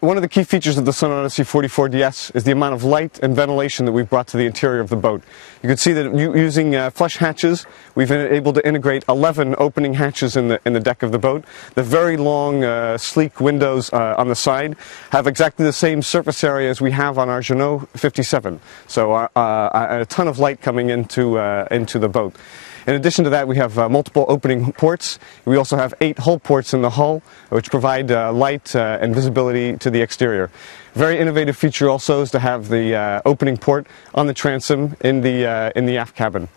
One of the key features of the Sun Odyssey 44DS is the amount of light and ventilation that we've brought to the interior of the boat. You can see that using flush hatches, we've been able to integrate 11 opening hatches in the deck of the boat. The very long, sleek windows on the side have exactly the same surface area as we have on our Jeanneau 57. So a ton of light coming into the boat. In addition to that, we have multiple opening ports. We also have 8 hull ports in the hull, which provide light and visibility to the exterior. Very innovative feature also is to have the opening port on the transom in the aft cabin.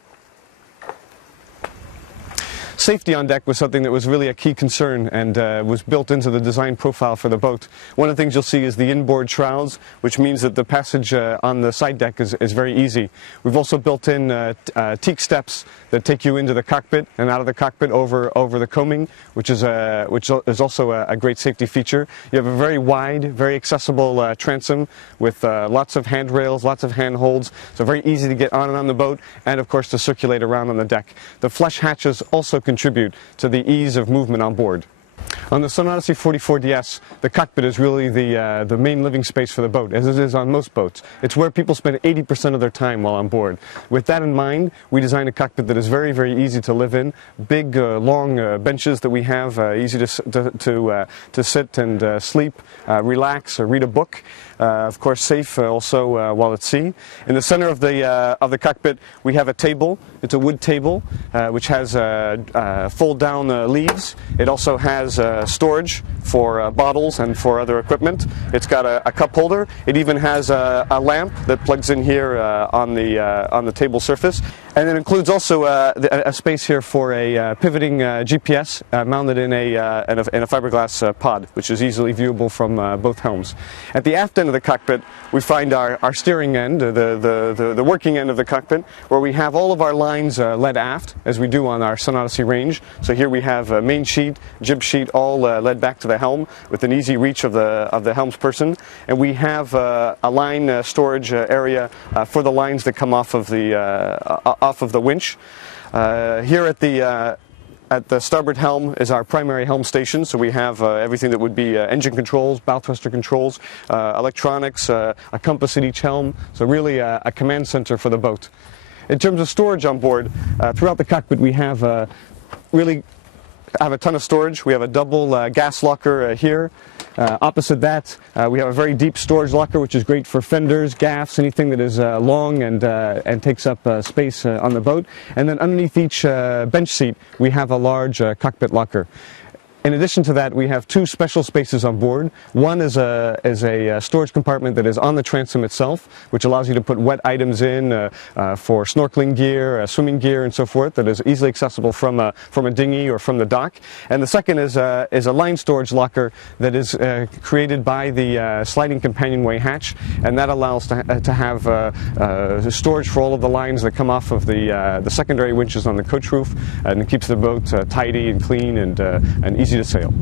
Safety on deck was something that was really a key concern and was built into the design profile for the boat. One of the things you'll see is the inboard shrouds, which means that the passage on the side deck is very easy. We've also built in teak steps that take you into the cockpit and out of the cockpit over the coaming, which is also a great safety feature. You have a very wide, very accessible transom with lots of handrails, lots of handholds, so very easy to get on and on the boat, and of course to circulate around on the deck. The flush hatches also contribute to the ease of movement on board. On the Sun Odyssey 44DS, the cockpit is really the main living space for the boat, as it is on most boats. It's where people spend 80% of their time while on board. With that in mind, we designed a cockpit that is very, very easy to live in. Big, long benches that we have, easy to sit and sleep, relax, or read a book. Of course, safe also while at sea. In the center of the cockpit, we have a table. It's a wood table, which has fold-down leaves. It also has storage for bottles and for other equipment. It's got a cup holder. It even has a lamp that plugs in here on the table surface. And it includes also a space here for a pivoting GPS mounted in a fiberglass pod, which is easily viewable from both helms. At the aft end of the cockpit, we find our steering end, the working end of the cockpit, where we have all of our lines led aft, as we do on our Sun Odyssey range. So here we have a main sheet, jib sheet, all led back to the helm with an easy reach of the helmsperson. And we have a line storage area for the lines that come off of the winch. Here at the starboard helm is our primary helm station, so we have everything that would be engine controls, bow thruster controls, electronics, a compass at each helm, so really a command center for the boat. In terms of storage on board, throughout the cockpit we have really have a ton of storage. We have a double gas locker here. Opposite that, we have a very deep storage locker, which is great for fenders, gaffs, anything that is long and takes up space on the boat. And then underneath each bench seat, we have a large cockpit locker. In addition to that, we have 2 special spaces on board. One is a storage compartment that is on the transom itself, which allows you to put wet items in for snorkeling gear, swimming gear, and so forth, that is easily accessible from a dinghy or from the dock. And the second is a line storage locker that is created by the sliding companionway hatch, and that allows to have storage for all of the lines that come off of the secondary winches on the coach roof, and it keeps the boat tidy and clean and easy to sail.